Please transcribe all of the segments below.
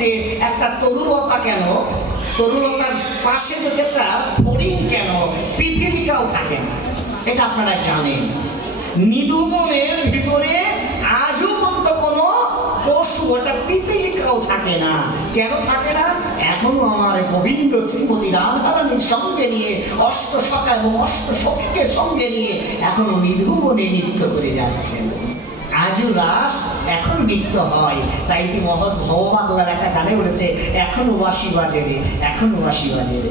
মধ্যে একটা তরুলতা কেন, তরুলতার পাশে যদি একটা হরিণ কেন, পিপীলিকাও থাকে না, এটা আপনারা জানেন। নিধুবনের ভিতরে আজও পর্যন্ত কোনো পশু, ওটা পিপীলিকাও থাকে না। কেন থাকে না? এখনো আমার গোবিন্দ শ্রীমতী রাধারানীর সঙ্গে নিয়ে, অষ্টসখা এবং অষ্টসখীকে সঙ্গে নিয়ে এখনো নিধুবনে নৃত্য করে যাচ্ছেন। আজও রাস এখন নৃত্য হয়। তাই কি মহৎ ভববাংলার একটা গানে বলেছে, এখনো বাঁশি বাজে রে, এখনো বাঁশি বাজে রে।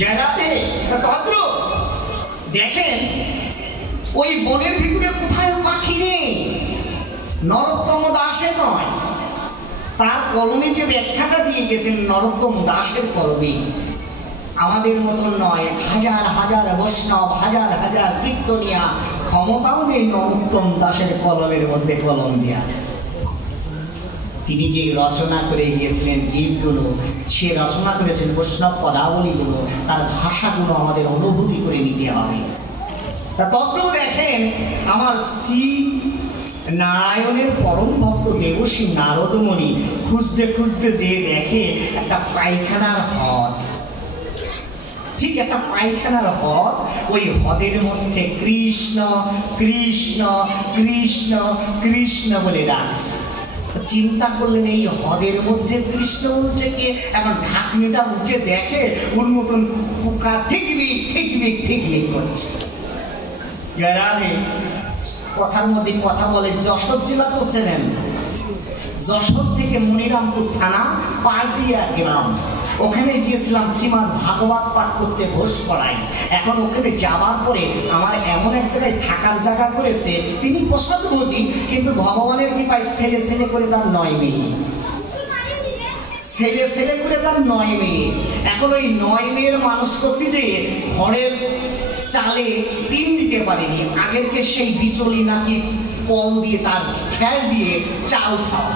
জায়গাতে তদ্র দেখেন ওই বনের ভিতরে কোথায় পাখি নেই, নরোত্তম দাসে নয়, তার কলমে যে ব্যাখ্যাটা দিয়ে গেছেন নরোত্তম দাসের কলমে, আমাদের মতন নয়। হাজার হাজার বৈষ্ণব, হাজার হাজার কীর্তনিয়া, ক্ষমতাও নেই নরোত্তম দাসের কলমের মধ্যে কলম দেওয়া। তিনি যে রচনা করে গিয়েছিলেন গীতগুলো, সে রচনা করেছেন বৈষ্ণব পদাবলীগুলো, তার ভাষাগুলো আমাদের অনুভূতি করে নিতে হবে। তা তত্র দেখেন আমার শ্রী নারায়ণের পরম ভক্ত দেবশ্রী নারদমণি খুঁজতে খুঁজতে যে দেখে একটা পায়খানার হ্রদ, ঠিক একটা পায়খানার হ্রদ, ওই হ্রদের মধ্যে কৃষ্ণ কৃষ্ণ কৃষ্ণ কৃষ্ণ বলে ডাকছে। চিন্তা করলেন এই হ্রদের মধ্যে কৃষ্ণ বলছে কে? এখন ঢাকনিটা উঠে দেখে ওর মতন পোকা ঠিকবিক ঠিকবিক ঠিকবিক করছে। কথার মধ্যে কথা বলে, যশোর জেলা তো চেনেন, যশোর থেকে মনিরামপুর থানা পারদিয়া গ্রাম, ওখানে গিয়েছিলাম শ্রীমদ ভাগবত পাঠ করতে ঘোষ পড়াই। এখন ওখানে যাওয়ার পরে আমার এমন এক জায়গায় থাকার জায়গা করেছে, তিনি প্রসাদ ভোজি, কিন্তু ভগবানের কৃপায় ছেলে ছেলে করে তার 9 মেয়ে, ছেলে ছেলে করে তার 9 মেয়ে। এখন ওই 9 মেয়ের মানুষ করতে যেয়ে ঘরের চালে টিন দিতে পারেনি, আগেরকে সেই বিচলি নাকি কল দিয়ে তার ফ্যাট দিয়ে চাল ছাওয়া।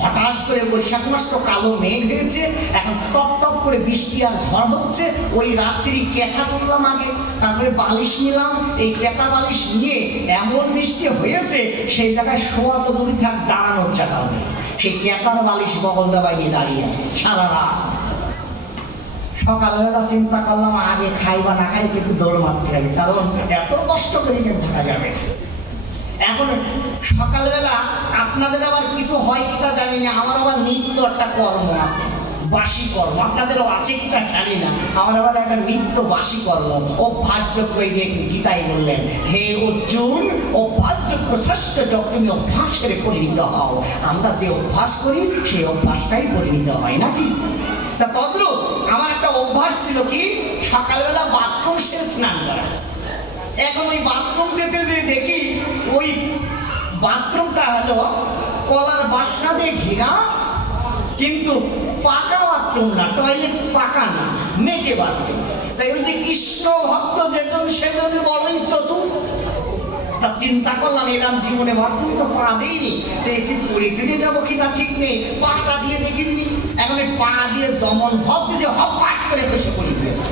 হঠাৎ করে বৈশাখ মাস তো কালো মেঘ হয়েছে, এখন টপ টপ করে বৃষ্টি আর ঝড় হচ্ছে। ওই রাত্রি কেটা করলাম আগে, তারপরে বালিশ নিলাম, এই কেটা বালিশ নিয়ে এমন বৃষ্টি হয়েছে সেই জায়গায় শোয়া তো দূরে থাক, দাঁড়ানোর জায়গা নেই। সেই কেটার বালিশ বগল দাবাই নিয়ে দাঁড়িয়ে আছে সারা রাত। সকালবেলা চিন্তা করলাম আগে খাই বা না খাই কিন্তু দৌড় মারতে হবে, কারণ এত কষ্ট করে কেন থাকা যাবে। এখন সকালবেলা আপনাদের আবার কিছু হয় কিনা জানি না, আমার আবার নিত্য একটা কর্ম আছে, বাসি কর্ম, আপনাদেরও আছে কিনা জানি না, আমার আবার একটা নিত্য বাসি কর্ম, অভ্যাসযোগ্য। এই যে গীতায় বললেন, হে অর্জুন অভ্যাসযোগ্য শ্রেষ্ঠ যোগ, তুমি অভ্যাসের পরিণত হও। আমরা যে অভ্যাস করি সেই অভ্যাসটাই পরিণত হয় নাকি? তা তদ্রূপ আমার একটা অভ্যাস ছিল কি, সকালবেলা বাথরুম সেরে স্নান করা। এখন ওই বাথরুম যেতে যে দেখি ওই বাথরুমটা হলো কলার বাসনা দিয়ে ঘেরা, কিন্তু পাকা বাথরুম না, টয়লেট পাকা না, মেকে বাথরুম। তাই ওই যে কৃষ্ণ ভক্ত যেজন সেজন বড়ই চতুর। তা চিন্তা করলাম এরকম জীবনে বাথরুমে তো পা দিইনি, তো একটু পড়ে ফিরে যাবো কিনা ঠিক নেই, পাটা দিয়ে দেখি দিই। এখন এই পা দিয়ে যেমন ভাব দিয়ে হপাট করে খসে পড়ে গেছে,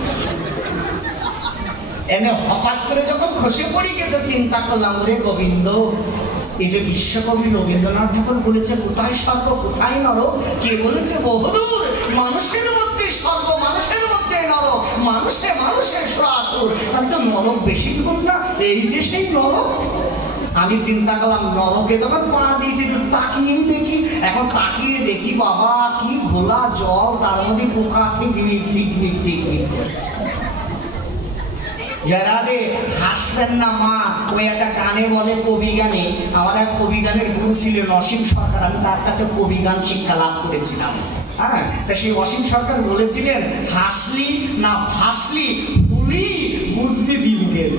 এনে হপাট করে যখন খসে পড়ে গেছে চিন্তা করলাম, ওরে গোবিন্দ, এই যে বিশ্বকবি রবীন্দ্রনাথ ঠাকুর বলেছে কোথায় স্বর্গ কোথায় নরক, কে বলেছে বহুদূর, মানুষের মধ্যে স্বর্গ মানুষের মধ্যে নরক, মানুষে মানুষের সুরাসুর, তাহলে তো নরক বেশি দূর না, এই যে সেই নরক। আমি চিন্তা করলাম নরকে যখন পা দিয়েছি একটু তাকিয়েই দেখি। এখন তাকিয়ে দেখি বাবা কি ঘোলা জল, তার মধ্যে পোকা ঠিক ঠিক ঠিক করছে। যারাদে হাসবেন না মা, ওই একটা গানে বলে কবি গানে, আমার এক কবি গানের গুরু ছিলেন অসীম সরকার, আমি তার কাছে কবি গান শিক্ষা লাভ করেছিলাম। হ্যাঁ, তা সেই অসীম সরকার বলেছিলেন, হাসলি না ফাসলি ভুলি বুঝবি দিন গেল।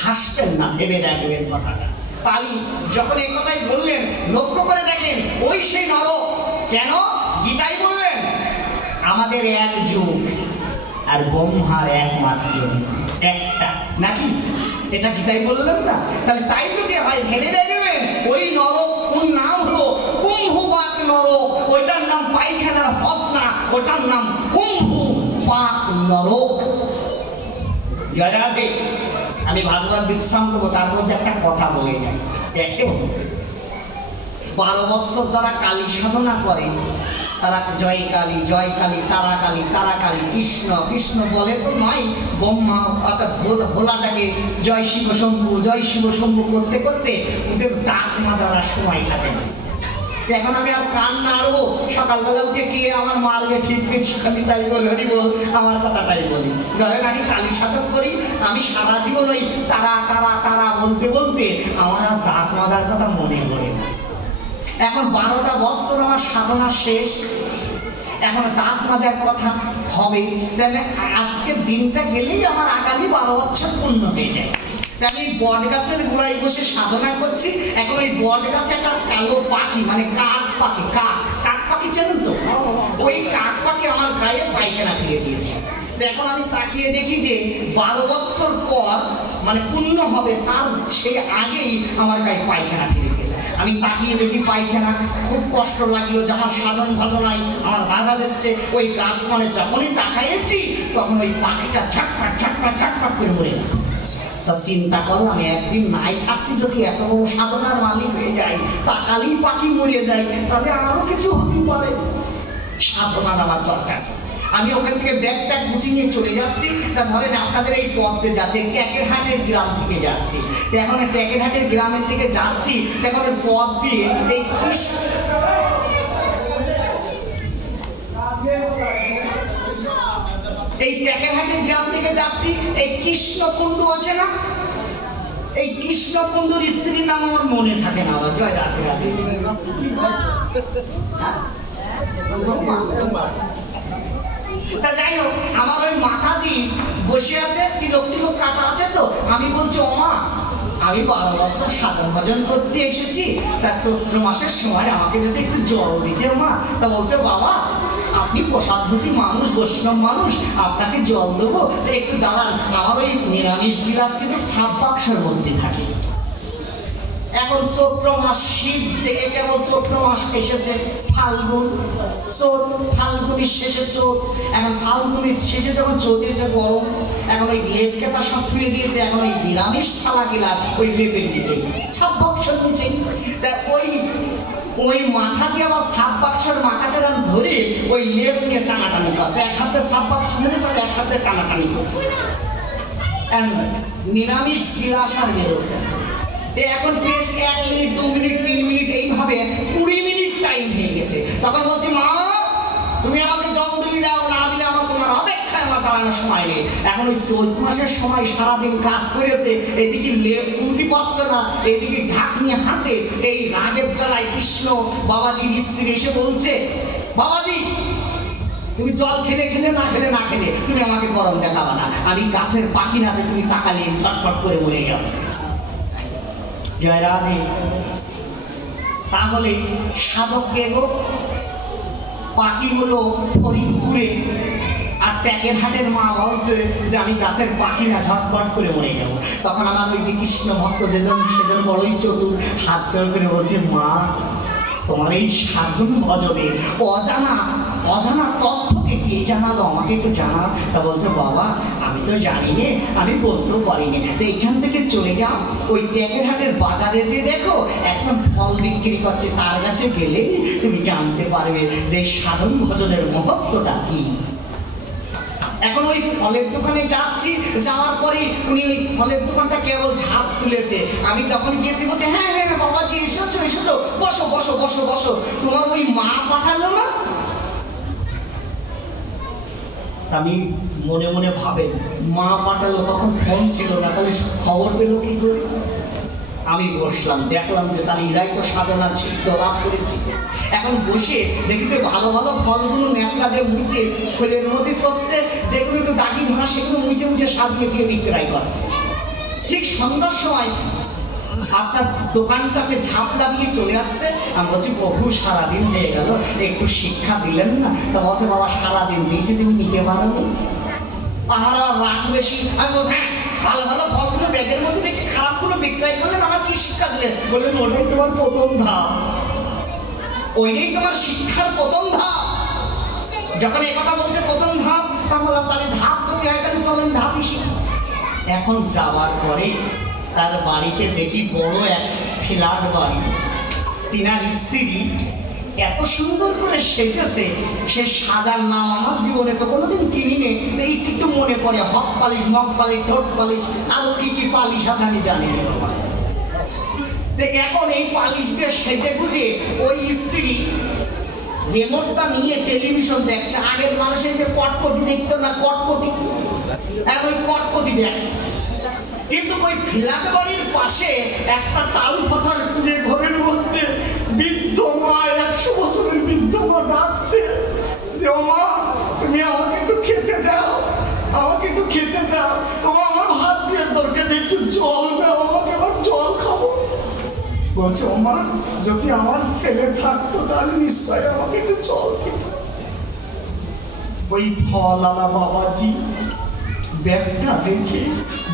হাসবেন না, ভেবে দেখবেন কথাটা। তাই যখন এই কথাই বললেন, লক্ষ্য করে দেখেন ওই সেই নরক। কেন? গীতাই বললেন আমাদের এক যুগ আর ব্রহ্মার একমাত্র একটা, নাকি? এটা গীতাই বললেন না? তাহলে তাই যদি হয় ভেবে দেখবেন ওই নরক কোন নাম হলো কুম্ভপাক নরক, ওইটার নাম পায়খানার হ্রদ না, ওটার নাম কুম্ভপাক নরক। যারাতে আমি ভাগবত বিশ্রাম করবো, তার মধ্যে একটা কথা বলে যাই। দেখেও 12 বছর যারা কালী সাধনা করে তারা জয় কালী জয় কালী, তারা কালী তারা কালী, কৃষ্ণ কৃষ্ণ বলে তো নয়, ব্রহ্মা অর্থাৎ ভোলাটাকে জয় শিব শম্ভু করতে করতে ওদের দাঁত মাজার সময় থাকে না। এখন আমি আর কান নাড়বো, সকালবেলা উঠে গিয়ে আমার মারবে ঠিক খালি তাই বলে হরিব, আমার কথাটাই বলি। ধরেন আমি কালী সাধন করি, আমি সারা জীবন ওই তারা তারা তারা বলতে বলতে আমার আর দাঁত মাজার কথা মনে পড়ে না। এখন 12টা বছর আমার সাধনা শেষ, এখন দাঁত মাজার কথা হবে, তাহলে আজকের দিনটা গেলেই আমার আগামী 12 বছর পূর্ণ হয়ে যায়। আমি বট গাছের গোড়ায় বসে সাধনা করছি, এখন ওই বট গাছে একটা কালো পাখি মানে কাক পাখি চেনেন তো, ওই কাক পাখি আমার গায়ে পায়খানা ফেলে দিয়েছে। এখন আমি তাকিয়ে দেখি যে 12 বছর পর মানে পূর্ণ হবে তার সেই আগেই আমার গায়ে পায়খানা ফেলে দিয়েছে। আমি তাকিয়ে দেখি পায়খানা, খুব কষ্ট লাগলো যে আমার সাধন ঘটনায় আমার বাধা দিচ্ছে। ওই গাছ মানে যখনই তাকাইছি তখন ওই পাখিটা ঝটপট করে মরে গেল। তা চিন্তা করো, আমি একদিন নাই থাকতে যদি এত বড় সাধনার মালিক হয়ে যাই, তাকালেই পাখি মরে যায়, তাহলে আরো কিছু হতে পারে। সাধনার আমার দরকার। আমি ওখান থেকে ব্যাগ গুছিয়ে নিয়ে চলে যাচ্ছি। তা ধরেন আপনাদের এই পথে যাচ্ছে, ট্যাকেরহাটের গ্রাম থেকে যাচ্ছি। এখন ট্যাকেরহাটের গ্রামের থেকে যাচ্ছি, এখন পথ দিয়ে এই ট্যাকেরহাটের গ্রাম থেকে যাচ্ছি, এই কৃষ্ণকুণ্ড আছে না, এই কৃষ্ণকুণ্ডুর স্ত্রীর নাম আমার মনে থাকে না। জয় রাধে রাধে। তা যাই হোক, আমার ওই মাতাজি বসে আছে, তিলক কাটা আছে। তো আমি বলছি, ও মা, আমি 12 বছর সাধন ভজন করতে এসেছি, তা চৈত্র মাসের সময় আমাকে যদি একটু জল দিতে মা। তা বলছে, বাবা আপনি প্রসাদভূতি মানুষ, বৈষ্ণব মানুষ, আপনাকে জল দেবো, একটু দাঁড়ান। আমার ওই নিরামিষ বিলাস কিন্তু সাপ বাক্সের মধ্যে থাকে। এখন চৈত্র মাস শীত জেগে কেবল চৈত্র মাস এসেছে, ফাল্গুনির শেষে চোট। এখন ফাল্গুনির শেষে যখন চোট এসে গরম, এখন ওই লেপ কেটা সব ধুয়ে দিয়েছে। এখন ওই নিরামিষ থালা গেলা ওই লেপের নিচে, ছাপ বাক্সের নিচে। তা ওই মাথা দিয়ে আবার সাপ বাক্সের মাথাটা ধরে ওই লেপ নিয়ে টানাটানি করছে, এক হাতে সাপ বাক্স ধরেছে, এক হাতে টানাটানি করছে। নিরামিষ গিলাস আর বেরোছে। এখন বেশ 1 মিনিট 2 মিনিট 3 মিনিট এইভাবে 20 মিনিট টাইম হয়ে গেছে। তখন বলছি, মা তুমি আমাকে জল দিলে দাও, না দিলে আমার তোমার অপেক্ষায় আমার দাঁড়ানোর সময় নেই। এখন ওই চৈত্র মাসের সময় সারাদিন কাজ করেছে, এদিকে লেপ তুলতে পারছে না, এদিকে ঢাকনি হাতে এই রাগের জ্বালায় কৃষ্ণ বাবাজির স্ত্রী এসে বলছে, বাবাজি তুমি জল খেলে না খেলে তুমি আমাকে গরম দেখাবা না। আমি গাছের পাখি নাতে তুমি তাকালে ঝটপট করে মরে গেল। জয় রাধে। তাহলে সাধক কে গো? পাখি হলো ফরিদপুরে, আর ট্যাকেরহাটের মা বলছে যে আমি গাছের পাখি না, ঝটপট করে মরে গেল। তখন আমার ওই যে কৃষ্ণ ভক্ত সেজন বড়ই চতুর, হাত জোর করে বলছে, মা তোমার এই সাধন ভজনের অজানা তথ্যকে কে জানালো, আমাকে একটু জানা। তা বলছে, বাবা আমি তো জানি নে, আমি বলতেও পারিনি। তো এখান থেকে চলে যাও, ওই ট্যাকেরহাটের বাজারে যে দেখো একজন ফল বিক্রি করছে, তার কাছে গেলেই তুমি জানতে পারবে যে সাধন ভজনের মহত্বটা কি। এখন ওই ফলের দোকানে যাচ্ছি, যাওয়ার পরে উনি ওই ফলের দোকানটা কেবল ঝাঁপ তুলেছে। আমি যখন গিয়েছি বলছে, হ্যাঁ বাবাজি এসেছো, বসো বসো বসো বসো, তোমার ওই মা পাঠালো না? আমি মনে মনে ভাবে, মা পাঠালো, তখন ফোন ছিল না, তাহলে খবর পেলো কি করে? আমি বসলাম, দেখলাম যে তাহলে এরাই তো সাধনার সিদ্ধ লাভ করেছি। এখন বসে দেখি যে ভালো ভালো ফলগুলো ন্যাপলা দিয়ে মুছে খোলের মধ্যে করছে, যেগুলো একটু দাগি ধরা সেগুলো মুছে সাজিয়ে দিয়ে বিক্রয় করছে। ঠিক সন্ধ্যার সময় আপনার দোকানটাকে ঝাঁপ লাগিয়ে চলে আসছে। আমি বলছি, প্রভু সারাদিন হয়ে গেল, একটু শিক্ষা দিলেন না? তা বলছে, বাবা সারাদিন দিয়েছি, তুমি নিতে পারো নি? আমার আবার রাগ বেশি। আমি বলছি, হ্যাঁ ভালো ভালো ফলগুলো ব্যাগের মধ্যে রেখে খারাপগুলো বিক্রয় করলেন, আমার কি শিক্ষা দিলেন? বললেন, ওটাই তোমার প্রথম ধাপ, ওইটাই তোমার শিক্ষার প্রথম ধাপ। যখন এই কথা বলছে প্রথম ধাপ, তা বললাম তাহলে ধাপ যদি হয় তাহলে চলেন ধাপই শিখা। এখন যাওয়ার পরে তার বাড়িতে দেখি বড় এক ফ্ল্যাট বাড়ি, তিনার স্ত্রী এত সুন্দর করে সেজেছে, সে সাজার নাম আমার জীবনে তো কোনোদিন কিনিনি। এই একটু মনে পড়ে, হক পালিশ, নখ পালিশ, ঠোঁট পালিশ, আরো কি কি পালিশ আছে আমি জানি না। এখন এই পালিশ দিয়ে সেজে গুজে ওই স্ত্রী রিমোটটা নিয়ে টেলিভিশন দেখছে। আগের মানুষের যে কটকটি দেখতো না, কটকটি, এখন কটকটি দেখছে। কিন্তু ওই ফ্ল্যাট বাড়ির পাশে একটা তাল পাতার কুড়ে ঘরের মধ্যে বৃদ্ধ মা, 100 বছরের বৃদ্ধ মা ডাকছে যে ও মা, তুমি আমাকে একটু খেতে দাও, আমাকে একটু খেতে দাও, তোমার আমার ভাত দিয়ে দরকার, একটু জল দাও আমাকে, আমার জল খাবো। বলছে ও মা, যদি আমার ছেলে থাকতো তাহলে নিশ্চয় আমাকে একটু জল খেত। ওই ফলালা বাবাজি ব্যাগটা রেখে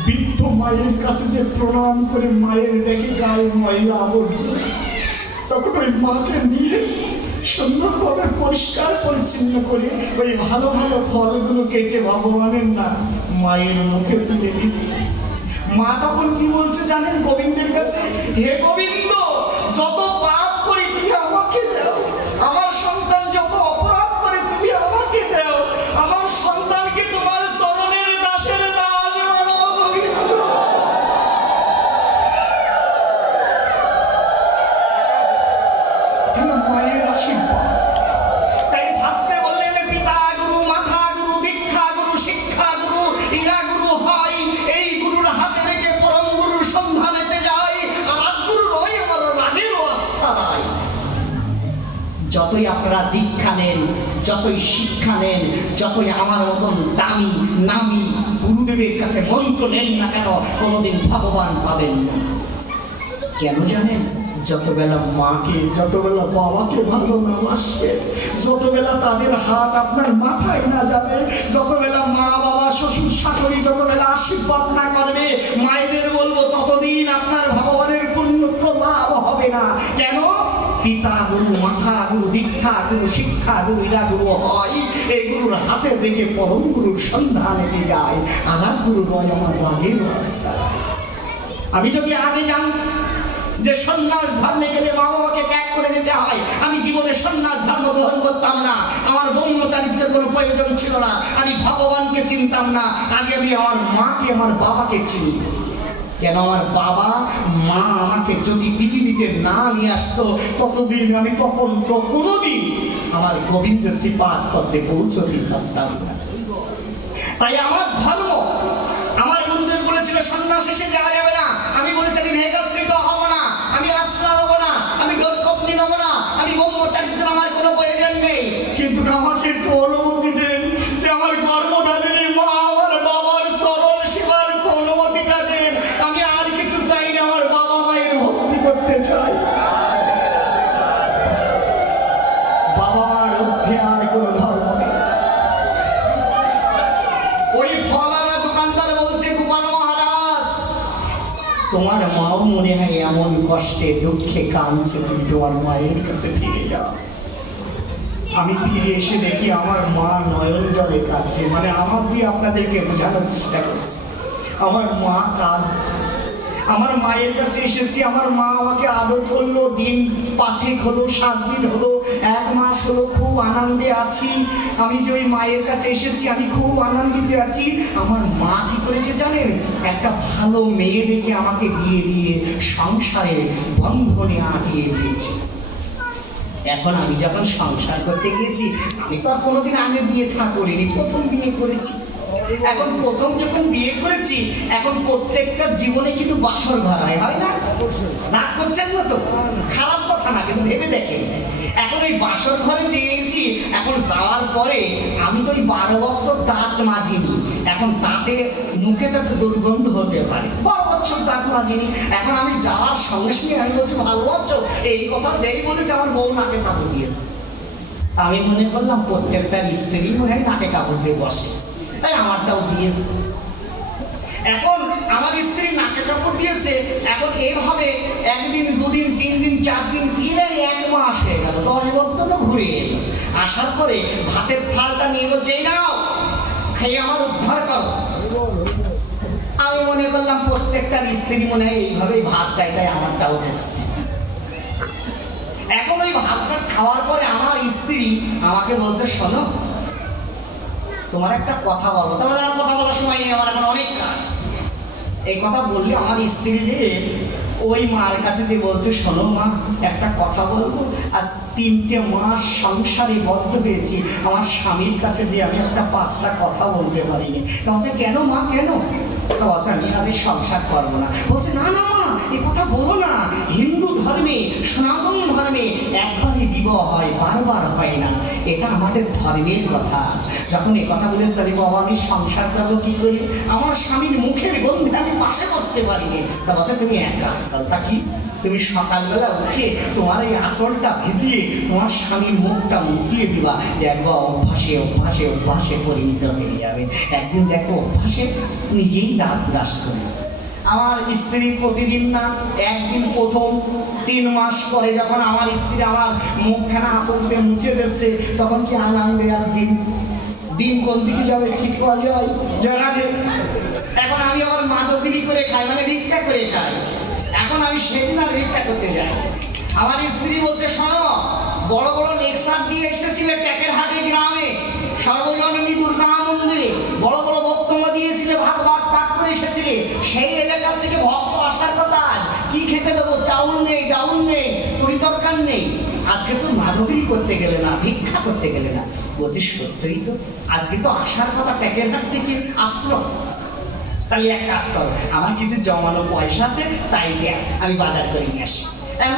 বৃদ্ধ মায়ের কাছে যে প্রণাম করে মায়ের রেখে গায়ে ময়লা আবর্জনা, তখন ওই মাকে নিয়ে সুন্দরভাবে পরিষ্কার পরিচ্ছন্ন করে ওই ভালো ভালো ফলগুলো কেটে ভগবানের নাম মায়ের মুখে তুলে দিচ্ছে। মা তখন কি বলছে জানেন গোবিন্দের কাছে? হে গোবিন্দ, যত পাপ করি তুমি আমাকে দাও, আমার সন্তান যত অপরাধ করে তুমি আমাকে দাও, আমার সন্তানকে তোমার চরণের দাসের দাস বানাও গোবিন্দ। মায়ের আশীর্বাদ। তাই শাস্ত্রে বললেন পিতা গুরু, মাতা গুরু, দীক্ষা গুরু, শিক্ষা গুরু, ইরা গুরু হয়। এই গুরুর হাতে রেখে পরম গুরুর সন্ধানেতে যায়, আর আগুরু রয় আমার রাগেরও আস্থা নাই। যতই আপনারা দীক্ষা নেন, যতই শিক্ষা নেন, যতই আমার মতন দামি নামি গুরুদেবের কাছে মন্ত্র নেন না কেন, কোনোদিন ভগবান পাবেন না। কেন জানেন? যতবেলা মাকে, যতবেলা বাবাকে ভালো না বাসবে, যতবেলা তাদের হাত আপনার মাথায় না যাবে, যতবেলা মা বাবা শ্বশুর শাশুড়ি যতবেলা আশীর্বাদ না করবে, মায়েদের বলবো ততদিন আপনার ভগবানের পুণ্যত্ব লাভ হবে না। কেন? পিতা গুরু, মাতা গুরু, দীক্ষা গুরু, শিক্ষা গুরু, ইরা গুরু হয়। এই গুরুর হাতে রেখে পরম গুরুর সন্ধানে যায়, আঘাত গুরু নয় আমার রাগের আস্থা। আমি যদি আগে জানতাম যে সন্ন্যাস ধর্মে গেলে মা বাবাকে ত্যাগ করে যেতে হয়, আমি জীবনে সন্ন্যাস ধর্ম গ্রহণ করতাম না। আমার ব্রহ্মচারিত্বের কোনো প্রয়োজন ছিল না। আমি ভগবানকে চিনতাম না, আগে আমি আমার মাকে, আমার বাবাকে চিনি। কেন? আমার বাবা মা আমাকে যদি পৃথিবীতে না নিয়ে আসতো, ততদিন আমি তখন তো কোনোদিন আমার গোবিন্দ শ্রীপাদ পদে পৌঁছতে পারতাম না। তাই আমার ধর্ম, আমার গুরুদেব বলেছিল সন্ন্যাস এসে যাওয়া যাবে না। আমি বলেছি আমি ভেগাশ্রিত হব না, আমি আশ্রা হব না, আমি গৌরকপনি হব না, আমি ব্রহ্মচারিত্ব, আমার কোনো প্রয়োজন নেই। কিন্তু আমাকে একটু অনুমতি দেন যে আমার গর্ভধারিণী মা, আমার বাবার চরণ সেবার অনুমতিটা দেন। আমি আর কিছু চাই না, আমার বাবা মায়ের ভক্তি করতে চাই। বাবা মার ঊর্ধ্বে আর কোনো ধর্ম নেই। ওই ফলারা দোকানদার বলছে, গোপাল মহারাজ, তোমার মাও মনে হয় এমন কষ্টে দুঃখে কাঁদছে, তুমি তোমার মায়ের কাছে ফিরে যাও। আমি ফিরে এসে দেখি আমার মা নয়ন জলে কাঁদছে, মানে আমার দিয়ে আপনাদেরকে বোঝানোর চেষ্টা করছে। আমার মা কাঁদছে। আমার মায়ের কাছে এসেছি, আমার মা আমাকে আদর করলো। দিন 5 হলো, 7 দিন হলো, 1 মাস হলো, খুব আনন্দে আছি। আমি যে ওই মায়ের কাছে এসেছি, আমি খুব আনন্দিত আছি। আমার মা কি করেছে জানেন? একটা ভালো মেয়ে দেখে আমাকে বিয়ে দিয়ে সংসারে বন্ধনে আটকিয়ে দিয়েছে। এখন আমি যখন সংসার করতে গিয়েছি, আমি তো আর কোনোদিন আগে বিয়ে থা করিনি, প্রথম বিয়ে করেছি। এখন প্রথম যখন বিয়ে করেছি, এখন প্রত্যেকটা জীবনে কিন্তু বাসর ঘর হয় না? রাগ করছেন না তো? খারাপ কথা না, কিন্তু ভেবে দেখেন। এখন ওই বাসর ঘরে যেয়েছি, এখন যাওয়ার পরে আমি তো ওই 12 বছর দাঁত মাজিনি। এখন দাঁতে মুখে তো একটু দুর্গন্ধ হতে পারে, 12 বছর দাঁত মাজিনি। এখন আমি যাওয়ার সঙ্গে সঙ্গে আমি বলছি ভালো আছো, এই কথা যেই বলেছে আমার বউ নাকে কাপড় দিয়েছে। আমি মনে করলাম প্রত্যেকটা স্ত্রী মনে হয় নাকে কাপড় দিয়ে বসে, তাই আমারটাও দিয়েছে। এখন আমার স্ত্রী নাকে কাপড় দিয়েছে। এখন এইভাবে 1 দিন 2 দিন 3 দিন 4 দিন প্রায় 1 মাস হয়ে গেল। 10 বছর ঘুরে এলো। আসার পরে ভাতের থালটা নিয়ে বলছে, এই নাও, খেয়ে আমার উদ্ধার করো। আমি মনে করলাম প্রত্যেকটা স্ত্রী মনে হয় এইভাবেই ভাত দেয়, তাই আমারটাও দিচ্ছে। ওই ভাতটা খাওয়ার পরে আমার স্ত্রী আমাকে বলছে, শোনো তোমার একটা কথা বলবো। তাহলে আমার কথা বলার সময় নেই, আমার এখন অনেক কাজ। এই কথা বললে আমার স্ত্রী যে ওই মার কাছে যে বলছে, শোনো মা একটা কথা বলবো, আজ 3টে মাস সংসারে বদ্ধ হয়েছি, আমার স্বামীর কাছে যে আমি একটা 5টা কথা বলতে পারিনি। বলছে, কেন মা কেন? বলছে, আমি আর এই সংসার করবো না। বলছে, না না মা এ কথা বলো না, হিন্দু ধর্মে সনাতন ধর্মে একবারই বিবাহ হয়, বারবার হয় না, এটা আমাদের ধর্মের কথা। যখন এই কথা বলেছ তাহলে বাবা আমি সংসার করবো কি করি, আমার স্বামীর মুখের গন্ধে আমি পাশে বসতে পারিনি। তা বলছে, তুমি এক কাজ করো। তা কি? তুমি সকালবেলা উঠে তোমার এই আঁচলটা ভিজিয়ে তোমার স্বামীর মুখটা মুছিয়ে দিবা, দেখবা অভ্যাসে অভ্যাসে অভ্যাসে পরিণত হয়ে যাবে। একদিন দেখো অভ্যাসে নিজেই দাঁত ব্রাশ করবে। আমার স্ত্রী প্রতিদিন না, একদিন প্রথম 3 মাস পরে যখন আমার স্ত্রী আমার মুখখানা আঁচলতে মুছে দিচ্ছে, তখন কি আনন্দে আর দিন দিন কোন দিকে যাবে ঠিক পাওয়া যায় জয়রাধে। এখন আমি আবার মাদকগিরি করে খাই, মানে ভিক্ষা করে খাই। এখন আমি সেদিন আর ভিক্ষা করতে যাই। আমার স্ত্রী বলছে, শোনো বড় বড় লেকচার দিয়ে এসেছিলে টেকেরহাটে গ্রামে সর্বজননী দুর্গা মন্দিরে, বড় বড় বক্তব্য দিয়েছিলে, ভাগবত পাঠ করে এসেছিলে, সেই এলাকার থেকে ভক্ত আসার কথা। আজ কি খেতে দেবো? চাউল নেই, ডাউল নেই, তরি তরকার নেই। আজকে তো মাদকগিরি করতে গেলে না, ভিক্ষা করতে গেলে না। বলছি, সত্যই তো, আজকে তো আসার কথা টেকেরহাট থেকে আশ্রম। তাহলে এক কাজ করো, আমার কিছু জমানো পয়সা আছে, তাই দেখ আমি বাজার করে নিয়ে আসি।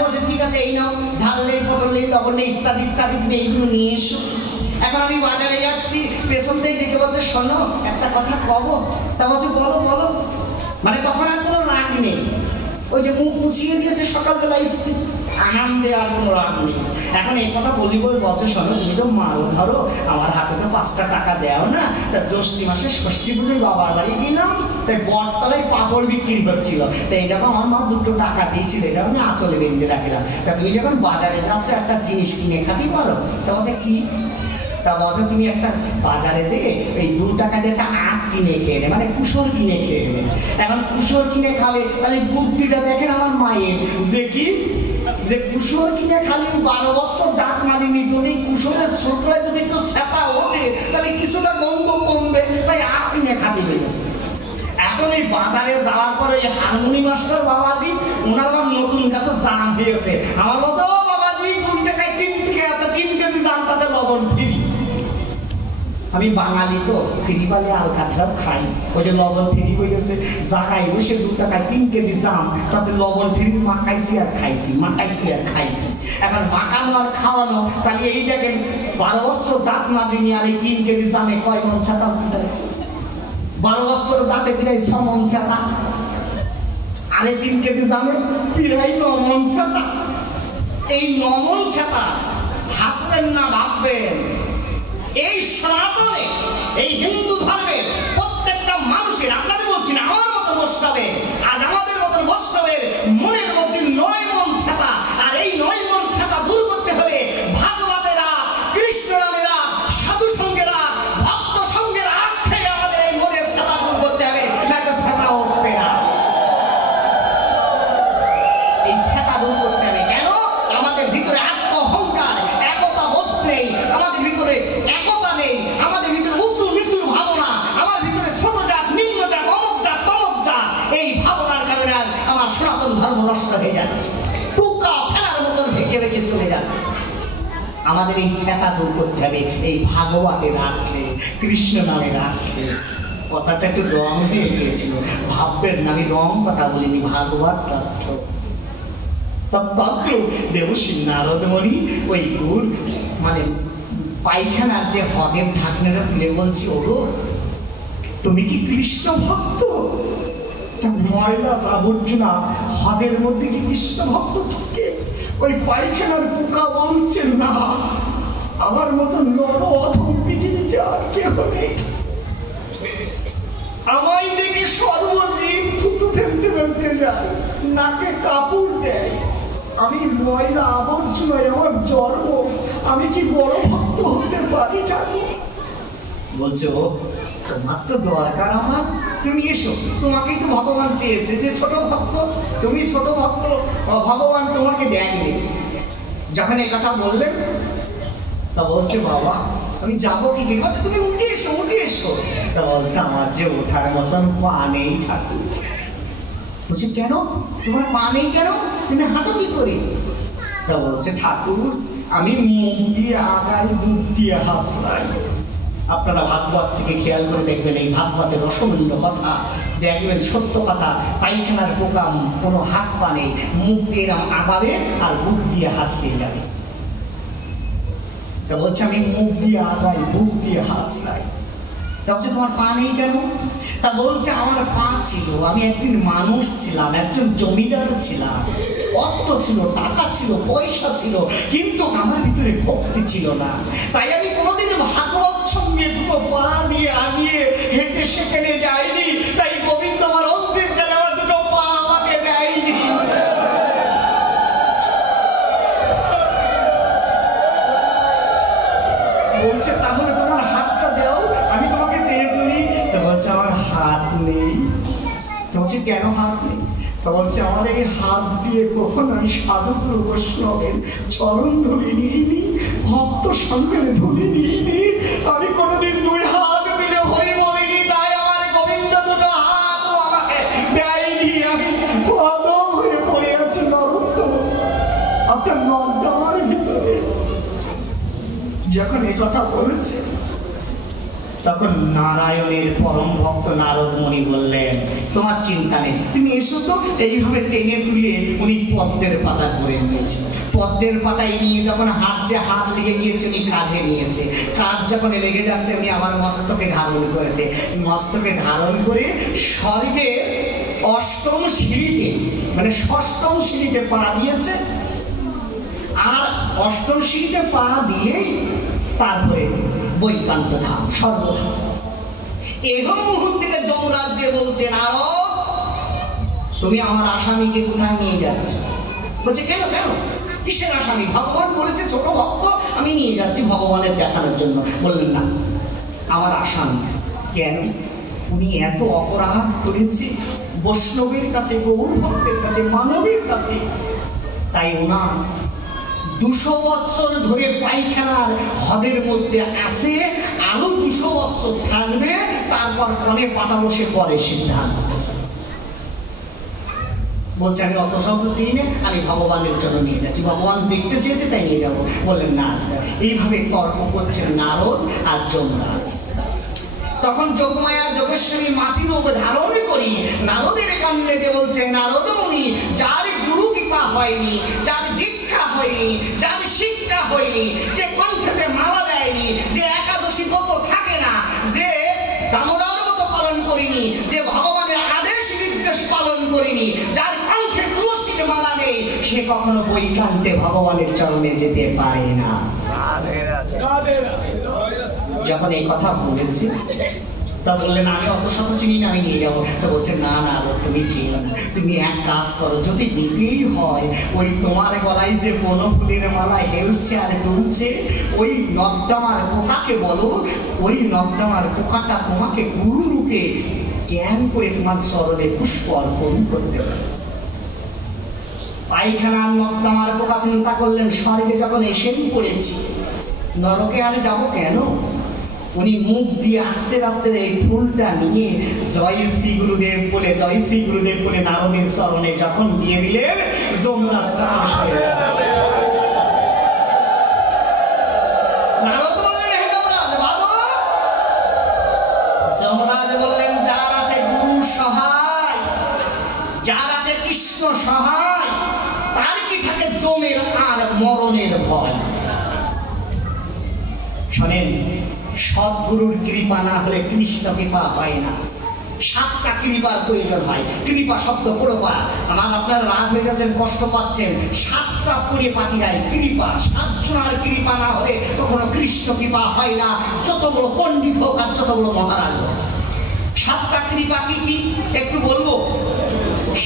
বলছে, ঠিক আছে এই নাও, ঝাল নেই, পটল নেই, লবণ নেই, ইত্যাদি ইত্যাদি, তুমি এইগুলো নিয়ে এসো। এখন আমি বাজারে যাচ্ছি, পেছন থেকে দেখে বলছে, শোনো একটা কথা কব। তা বলছে, বলো বলো। মানে তখন আর কোনো রাগ নেই, ওই যে মুখ মুছিয়ে দিয়েছে সকালবেলা স্ত্রী, আনন্দে আর কোনো রাগ নেই। এখন এই কথা বলি বলে বলছে, শোনো তুমি তো মারো ধরো, আমার হাতে তো 5টা টাকা দেও না। তা জ্যৈষ্ঠী মাসে ষষ্ঠী পুজোয় বাবার বাড়ি গেলাম, তাই বটতলায় পাঁপড় বিক্রি করছিল, তাই এই যখন আমার মা 2টো টাকা দিয়েছিল, এটা আমি আঁচলে বেঁধে রাখলাম। তা তুমি যখন বাজারে যাচ্ছ একটা জিনিস কিনে খাতে পারো। তা বলছে, কি? তা বলছে, তুমি একটা বাজারে যেয়ে এই 2 টাকা দিয়ে একটা আখ কিনে খেয়ে নে, মানে কুসর কিনে খেয়ে নে। এখন কুসর কিনে খাবে, তাহলে বুদ্ধিটা দেখেন আমার মায়ের, যে কি যে কুসর কিনে খালি 12 বছর ডাক মারিনি, যদি কুসরের ছোটরায় যদি একটু সেটা ওঠে তাহলে কিছুটা গন্ধ কমবে, তাই আখ কিনে খাতে পেরেছে। এখন এই বাজারে যাওয়ার পরে এই হারমোনি মাস্টার বাবাজি, ওনার আবার নতুন কাছে জাম হয়েছে। আমার বলছে, ও বাবাজি 2 টাকায় 3 কেজি জাম, তাতে লবণ ফ্রি। আমি বাঙালি তো, ফ্রি পালে আলকাতরাও খাই, ওই যে লবণ ফ্রি হয়ে গেছে, জায়গায় বসে 2 টাকায় 3 কেজি জাম, তাতে লবণ ফ্রি, মাখাইছি আর খাইছি, মাখাইছি আর খাইছি। এখন মাখানো আর খাওয়ানো, তাহলে এই দেখেন 12 বছর দাঁত মাজিনি, আর এই 3 কেজি জামে কয় মন ছাতা? 12 বছর দাঁতে প্রায় 6 মন ছাতা, আরে 3 কেজি জামে প্রায় 9 মন ছাতা। এই 9 মন ছাতা হাসবেন না ভাববেন, এই সনাতনে এই হিন্দু ধর্মের প্রত্যেকটা মানুষের, আপনাদের বলছি না আমার মতো বৈষ্ণবের, আজ আমাদের মতো বৈষ্ণবের মনের মধ্যে 9 মন ছাতা। আর এই 9 মন ছাতা দূর করতে হলে ভাগবতেরা, কৃষ্ণ নামেরা, সাধু সঙ্গেরা, ভক্ত সঙ্গেরা খেয়ে আমাদের এই মনের ছাতা দূর করতে হবে, নয়তো ছাতা উঠবে না। এই ছাতা দূর করতে হবে। কেন? আমাদের ভিতরে আত্মঅহংকার, একতা বোধ নেই, আমাদের ভিতরে একতা নেই, আমাদের ভিতরে উঁচু নিচুর ভাবনা, আমার ভিতরে ছোট জাত, নিম্ন জাত, অমুক জাত, তমুক জাত, এই ভাবনার কারণে আমার সনাতন ধর্ম নষ্ট হয়ে যাচ্ছে, টুকা ফেলার মতন ভেঙে ভেঙে চলে যাচ্ছে। আমাদের এই ছাতা দূর করতে হবে, এই ভাগবতে রাখলে, কৃষ্ণ নামে রাখলে। কথাটা একটু রং হয়ে গিয়েছিল, ভাববেন না আমি রং কথা বলিনি, ভাগবত তথ্য তত্ত্ব। দেবশ্রী নারদমণি ওই গুড় মানে পায়খানার যে হদের ঢাকনাটা তুলে বলছি, ওগো তুমি কি কৃষ্ণ ভক্ত? ময়লা আবর্জনা হদের মধ্যে কি কৃষ্ণ ভক্ত থাকে? ওই পায়খানার পোকা বলছে, না আমার মতো নর অধম পৃথিবীতে আর কেউ নেই। আমায় দেখে সর্বজীব থুতু ফেলতে ফেলতে যায়, নাকে কাপড় দেয়। আমি ময়লা আবর্জনায় আমার জন্ম, আমি কি বড় ভক্ত হতে পারি জানি? বলছে, ও তোমার তো দরকার আমার, তুমি এসো, তোমাকেই তো ভগবান চেয়েছে যে ছোট ভক্ত, তুমি ছোট ভক্ত, ভগবান তোমাকে দেখবে। যখন এই কথা বললেন তা বলছে বাবা আমি যাবো কি করে? বলছে তুমি উঠে এসো উঠে এসো। তা বলছে আমার যে ওঠার মতন পা নেই ঠাকুর। বলছে কেন তোমার পা নেই কেন, তুমি হাঁটো কি করে? তা বলছে ঠাকুর আমি মুখ দিয়ে আগাই বুক দিয়ে হাসলাই। আপনারা ভাগবত থেকে খেয়াল করে দেখবেন, এই ভাগবতের রসমূল্য কথা দেখবেন, সত্য কথা। পায়খানার পোকা কোনো হাত পা নেই, মুখ দিয়ে এরম আগাবে আর বুক দিয়ে হাসতে যাবে। তা বলছে আমি মুখ দিয়ে আগাই বুক দিয়ে হাসলাই। তা বলছে তোমার পা নেই কেন? তা বলছে আমার পা ছিল, আমি একদিন মানুষ ছিলাম, একজন জমিদার ছিলাম, অর্থ ছিল, টাকা ছিল, পয়সা ছিল, কিন্তু আমার ভিতরে ভক্তি ছিল না। তাই আমি কোনোদিন ভাগবত সঙ্গে দুটো পা দিয়ে আগিয়ে হেঁটে সেখানে যাইনি। তাই গোবিন্দ আমার অন্তিম কালে আমার দুটো পা আমাকে দেয়নি। বলছে তাহলে তোমার হাতটা দাও আমি তোমাকে দিয়ে তুলি। তো বলছে আমার হাত নেই। তো বলছে কেন হাত নেই? তো বলছে আমার এই হাত দিয়ে কখন আমি সাধুগুরু বৈষ্ণবের চরণ ধরে নিইনি, ভক্ত সঙ্গে ধরে নিইনি, আমি কোনোদিন দুই হাত দিলে হরি বলিনি। তাই আমার গোবিন্দ দুটো হাত আমাকে দেয়নি। আমি অদম হয়ে পড়ে আছি নরোত্তম আপনার নর্দমার ভিতরে। যখন এই কথা বলেছে তখন নারায়ণের পরম ভক্ত নারদ মুনি বললেন তোমার চিন্তা নেই, তুমি এসো তো। এইভাবে টেনে তুলে উনি পদ্মের পাতা করে নিয়েছে। পদ্মের পাতায় নিয়ে যখন হাঁটছে, হাত লেগে গিয়েছে, উনি কাঁধে নিয়েছে। কাঁধ যখন লেগে যাচ্ছে উনি আমার মস্তকে ধারণ করেছে। মস্তকে ধারণ করে স্বর্গে অষ্টম সিঁড়িতে মানে ষষ্ঠম সিঁড়িতে পা দিয়েছে। আর অষ্টম সিঁড়িতে পা দিয়ে তারপরে বৈকান্ত ধাম, সর্বধাম। এরকম মুহূর্তে যমরাজ্যে বলছে নারদ তুমি আমার আসামিকে কোথায় নিয়ে যাচ্ছ? বলছে কেন কেন কিসের আসামি? ভগবান বলেছে ছোট ভক্ত, আমি নিয়ে যাচ্ছি ভগবানের দেখানোর জন্য। বললেন না আমার আসামি। কেন? উনি এত অপরাধ করেছে বৈষ্ণবের কাছে, গৌর ভক্তের কাছে, মানবের কাছে। তাই ওনার 200 বছর ধরে পায়খানার হদের মধ্যে আসে, আরো 200 বছর থাকবে, তারপর কনে পাতা বসে পরে সিদ্ধান্ত। বলছে আমি অত শব্দ চিনি না, আমি ভগবানের জন্য নিয়ে যাচ্ছি, ভগবান দেখতে চেয়েছে তাই নিয়ে যাবো। বললেন না। এইভাবে তর্ক করছেন নারদ আর যমরাজ। তখন যোগমায়া যোগেশ্বরী মাসি রূপ ধারণ করি নারদের কাণ্ডে যে বলছে নারদ মুনি যার গুরু কৃপা হয়নি, যার দীক্ষা হয়নি, যার শিক্ষা হয়নি, যে কণ্ঠে মালা দেয়নি, যে একাদশী ব্রত থাকে না, যে দামোদর ব্রত পালন করিনি, যে ভগবানের আদেশ নির্দেশ পালন করিনি, যার কণ্ঠে তুলসীর মালা নেই, সে কখনো বৈকান্তে ভগবানের চরণে যেতে পারে না। যখন এই কথা বলেছি তা বললেন আমি অত শত চিনি না, আমি নিয়ে যাবো। তো বলছে না না তুমি চিনো না, তুমি এক কাজ করো, যদি নিতেই হয় ওই তোমার গলায় যে বনফুলের মালা হেলছে আর দুলছে, ওই নর্দমার পোকাকে বলো, ওই নর্দমার পোকাটা তোমাকে গুরু রূপে জ্ঞান করে তোমার চরণে পুষ্প অর্পণ করতে পারে। পায়খানার নর্দমার পোকা চিন্তা করলেন স্বর্গে যখন এসেই পড়েছি, নরকে আরে যাবো কেন? উনি মুখ দিয়ে আস্তে আস্তে এই ফুলটা নিয়ে জয় শ্রী গুরুদেব বলে, জয় শ্রী গুরুদেব বলে নারদের চরণে যখন দিয়ে দিলেন, যমরাজ নারদ বললেন হে যমরাজ বাবা। যমরাজ বললেন যার আছে গুরু সহায়, যার আছে কৃষ্ণ সহায়, তার কি থাকে জমের আর মরণের ভয়। শোনেন, সদ্গুরুর কৃপা না হলে কৃষ্ণ কৃপা হয় না। 7টা কৃপার প্রয়োজন হয়। কৃপা শব্দ পড়বা, আমার আপনারা রাগ হয়ে যাচ্ছেন, কষ্ট পাচ্ছেন। 7টা পড়ে পাতি যায় কৃপা। 7 জনের কৃপা না হলে কখনো কৃষ্ণ কৃপা হয় না, যত বড় পণ্ডিত হোক আর যত বড় মহারাজ হোক। 7টা কৃপা কি কি একটু বলবো।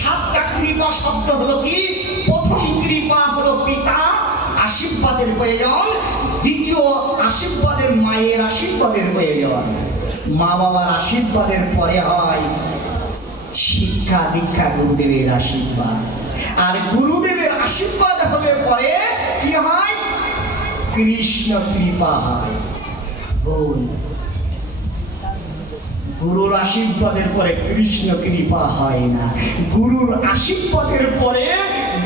7টা কৃপা শব্দ হলো কি? প্রথম কৃপা হলো পিতা আশীর্বাদের প্রয়োজন, দ্বিতীয় আশীর্বাদের মায়ের আশীর্বাদের প্রয়োজন, মা বাবার আশীর্বাদের পরে হয় শিক্ষা দীক্ষা গুরুদেবের আশীর্বাদ। আর গুরুদেবের আশীর্বাদ হলে পরে কি হয়? কৃষ্ণ কৃপা হয়। গুরুর আশীর্বাদের পরে কৃষ্ণ কৃপা হয় না, গুরুর আশীর্বাদের পরে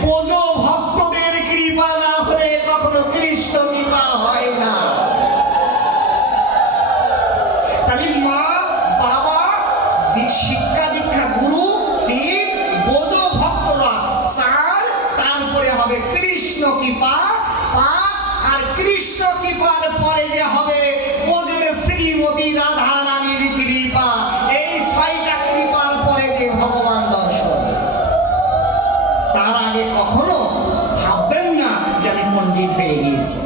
বোঝ ভক্তদের কৃপা না হলে কখনো কৃষ্ণ কৃপা হয় না। তাহলে মা বাবা, শিক্ষা দীক্ষা গুরু, তিন, বোঝ ভক্তরা চার, তারপরে হবে কৃষ্ণ কৃপা পাঁচ, আর কৃষ্ণ কৃপার পরে যে হবে বোঝের শ্রীমতী রাধা রানীর কৃপা। এই ছয়টা কৃপার পরে যে ভগবান দর্শন। তার আগে কখনো ভাববেন না যে আমি পণ্ডিত হয়ে গিয়েছি।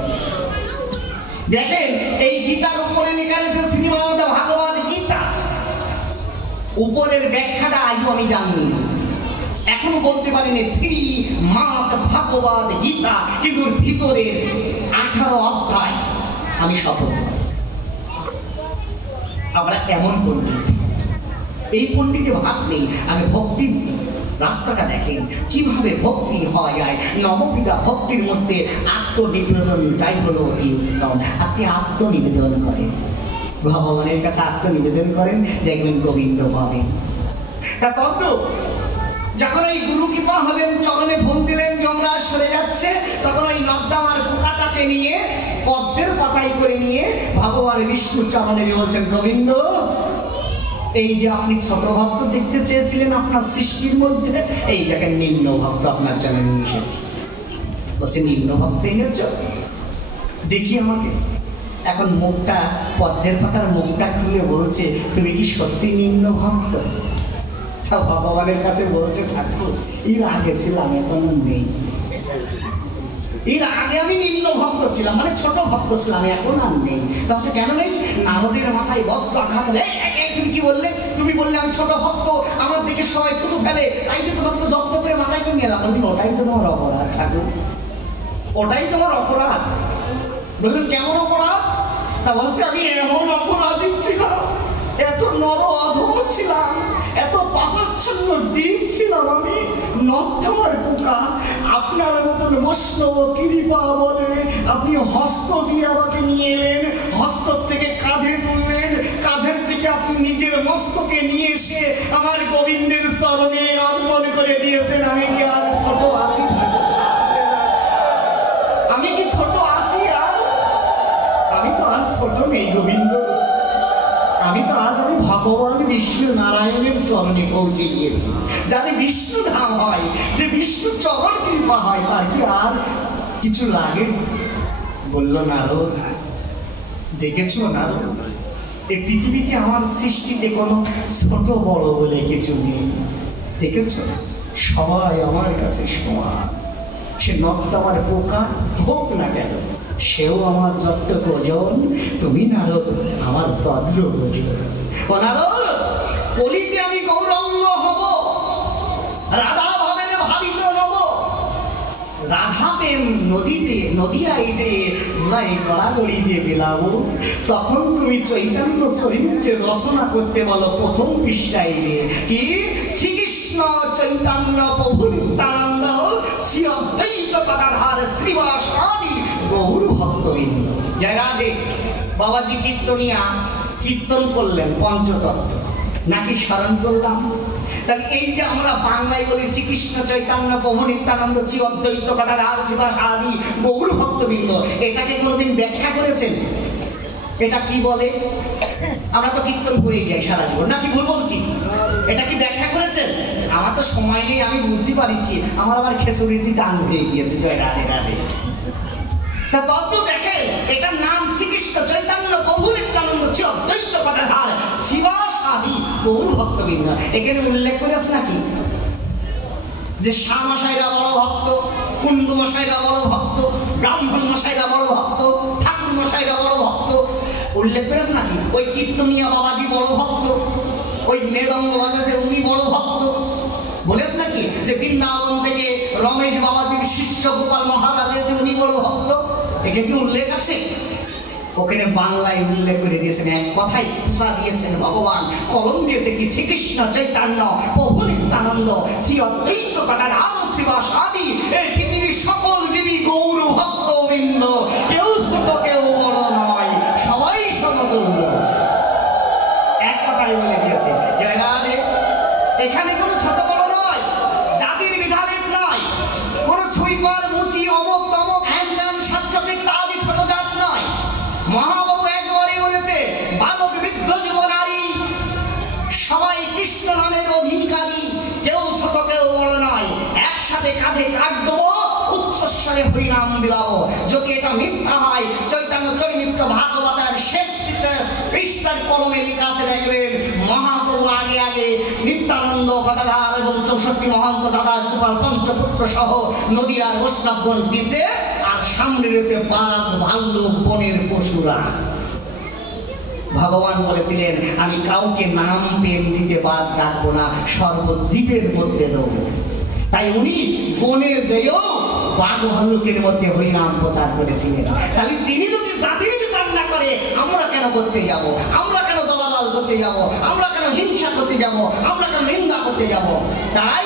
দেখেন এই গীতার উপরে লেখা রয়েছে শ্রীমদ্ ভাগবত গীতা। উপরের ব্যাখ্যাটা আজও আমি জানি না, এখনো বলতে পারিনি শ্রীমদ্ ভাগবত গীতা, কিন্তু ভিতরের 18 অধ্যায় আমি শপথ। আমরা এমন পণ্ডিত, এই পণ্ডিতে ভাগ নেই। আগে ভক্তি রাস্তাটা দেখেন কিভাবে ভক্তি হয় যায়। নববিধা ভক্তির মধ্যে আত্মনিবেদনটাই হলো অতি উত্তম। আপনি আত্মনিবেদন করেন, ভগবানের কাছে আত্মনিবেদন করেন, দেখবেন গোবিন্দ পাবেন। তা তত্ত্ব যখন ওই গুরু কৃপা হলেন, চরণে ফুল দিলেন, যমরাজ সরে যাচ্ছে, তখন ওই নর্দমার পোকাটাকে নিয়ে পদ্মের পাতায় করে নিয়ে ভগবান বিষ্ণু চরণে বলছেন, গোবিন্দ এই যে আপনি ছোট ভক্ত দেখতে চেয়েছিলেন আপনার সৃষ্টির মধ্যে, এই দেখেন নিম্ন ভক্ত আপনার জন্য নিয়ে এসেছি। বলছে নিম্ন ভক্ত এনেছ, দেখি আমাকে। এখন মুখটা, পদ্মের পাতার মুখটা খুলে বলছে, তুমি কি সত্যি নিম্ন ভক্ত? তা ভগবানের কাছে বলছে, ঠাকুর এর আগে ছিলাম, এখন নেই। এর আগে আমি নিম্ন ভক্ত ছিলাম, মানে ছোট ভক্ত ছিলাম, এখন আর নেই। তাহলে কেন নেই? নারদের মাথায় বজ্র আঘাত হলে, তুমি কি বললে? তুমি বললে আমি ছোট ভক্ত, আমার দিকে সবাই থুতু ফেলে, তাই তো তোমাকে জব্দ করে মাথায় করে নিলাম। বলবি ওটাই তো তোমার অপরাধ ঠাকুর, ওটাই তোমার অপরাধ। বললেন কেমন অপরাধ? তা বলছে আমি এমন অপরাধী ছিলাম, এত নর অধম ছিলাম, এত পাপাচ্ছন্ন জীব ছিলাম আমি, নর্দমার পোকা। আপনার মতন বৈষ্ণব কৃপা বলে আপনি হস্ত দিয়ে আমাকে নিয়ে এলেন, হস্ত থেকে কাঁধে তুললেন, কাঁধের থেকে আপনি নিজের মস্তকে নিয়ে এসে আমার গোবিন্দের চরণে অর্পণ করে দিয়েছেন। আমি কি আর ছোট আছি? আমি কি ছোট আছি? আর আমি তো আর ছোট নেই গোবিন্দ। আমি তো আজ আমি ভগবান বিষ্ণু নারায়ণের চরণে পৌঁছে গিয়েছি। যাতে বিষ্ণু ধাম হয়, যে বিষ্ণু চরণ কৃপা হয়, তার কি আর কিছু লাগে? বলল নারদ, দেখেছো নারদ, এই পৃথিবীতে আমার সৃষ্টিতে কোনো ছোট বড় বলে কিছু নেই। দেখেছো, সবাই আমার কাছে সমান। সে নর্দমার পোকা হোক না কেন, সেও আমার যতটুক ওজন, তুমি নারদ আমার তদ্রূপ ওজন। ও নারদ, কলিতে আমি গৌরঙ্গ হব, রাধা ভাবের ভাবিত নব। রাধা প্রেম নদীতে, নদিয়ায় যে ধুলাই গড়াগড়ি যে বিলাবো, তখন তুমি চৈতন্য চরিত্রে রচনা করতে বলো প্রথম পৃষ্ঠায় যে কি, শ্রীকৃষ্ণ চৈতন্য প্রভু নিত্যানন্দ শ্রী অদ্বৈত গদাধর শ্রীবাস আদি গৌর ভক্তবৃন্দ। জয় রাধে। বাবাজি কীর্তনিয়া কীর্তন করলেন পঞ্চতত্ত্ব, নাকি স্মরণ করলাম? তাহলে এই যে আমরা বাংলায় বলি শ্রীকৃষ্ণ চৈতন্য প্রভু নিত্যানন্দ শ্রী অদ্বৈত গদাধর শ্রীবাস আদি গৌর ভক্তবৃন্দ, এটাকে কোনোদিন ব্যাখ্যা করেছেন? এটা কি বলে? আমরা তো কীর্তন করেই যাই সারা জীবন, নাকি ভুল বলছি? এটা কি ব্যাখ্যা করেছেন? আমার তো সময় নেই, আমি বুঝতে পারছি, আমার আবার খেসুরিতে টান ধরে গিয়েছে। জয় রাধে রাধে। তা তত্ত্ব দেখে, এটার নাম শ্রীকৃষ্ণ চৈতন্য প্রভু নিত্যানন্দ শ্রী অদ্বৈত গদাধর শ্রীবাস আদি গৌর ভক্তবৃন্দ। এখানে উল্লেখ করেছে নাকি যে শাহ মশাইরা বড় ভক্ত, কুণ্ডু মশাইরা বড় ভক্ত, ব্রাহ্মণ মশাইরা বড় ভক্ত, ঠাকুর মশাইরা বড় ভক্ত? উল্লেখ করেছে নাকি? ওই কীর্তনিয়া বাবাজি বড় ভক্ত, ওই মৃদঙ্গ বাজাছে উনি বড় ভক্ত? বলেছে নাকি যে বৃন্দাবন থেকে রমেশ বাবাজির শিষ্য গোপাল মহারাজ আছে, উনি বড় ভক্ত? একে কি উল্লেখ আছে? ওখানে বাংলায় উল্লেখ করে দিয়েছেন, এক কথাই খোঁচা দিয়েছেন ভগবান, কলম দিয়েছে কি শ্রীকৃষ্ণ চৈতন্য প্রভু নিত্যানন্দ শ্রী অদ্বৈত গদাধর শিবাসাদি এই পৃথিবীর সকল জীবী গৌর ভক্তবৃন্দ, কেউ ছোট কেউ বড় নয়, সবাই সমতুল্য। এক কথাই বলে দিয়েছে। এখানে কোনো ছোট বড় নয়, জাতির বিধাবিত নয়, কোনো ছুইপার মুচি অমুক তমক হ্যান ত্যান সাতচকে ইত্যাদি ছোট জাত নয়। মহাবাবু একবারই বলেছে বালক বৃদ্ধ যুব নারী সবাই কৃষ্ণ নামের অধিকারী, কেউ ছোট কেউ বড় নয়, একসাথে কাঁধে কাঁধ দেবো, উচ্চস্বরে হরিনাম বিলাবো। যদি এটা মিথ্যা হয়, চৈতন্য চরিত্র ভাগবতের শেষ পৃষ্ঠার কলমে লেখা আছে, দেখবেন মহাপ্রভু আগে আগে নিত্যানন্দ গদাধর এবং 64 মহন্ত দাদা গোপাল পঞ্চপুত্র সহ নদীয়ার বৈষ্ণবগণ পিছে, আর সামনে রয়েছে বাঘ ভাল্লুক বনের পশুরা। ভগবান বলেছিলেন আমি কাউকে নাম প্রেম দিতে বাদ রাখবো না, সর্বজীবের মধ্যে দেব। তাই উনি বনে যেও বাঘ ভাল্লুকের মধ্যে হরিনাম প্রচার করেছিলেন। তাহলে তিনি যদি জাতির বিচার না করে আমরা কেন করতে যাব? আমরা কেন দলাদল করতে যাব? আমরা কেন হিংসা করতে যাব? আমরা কেন নিন্দা করতে যাব? তাই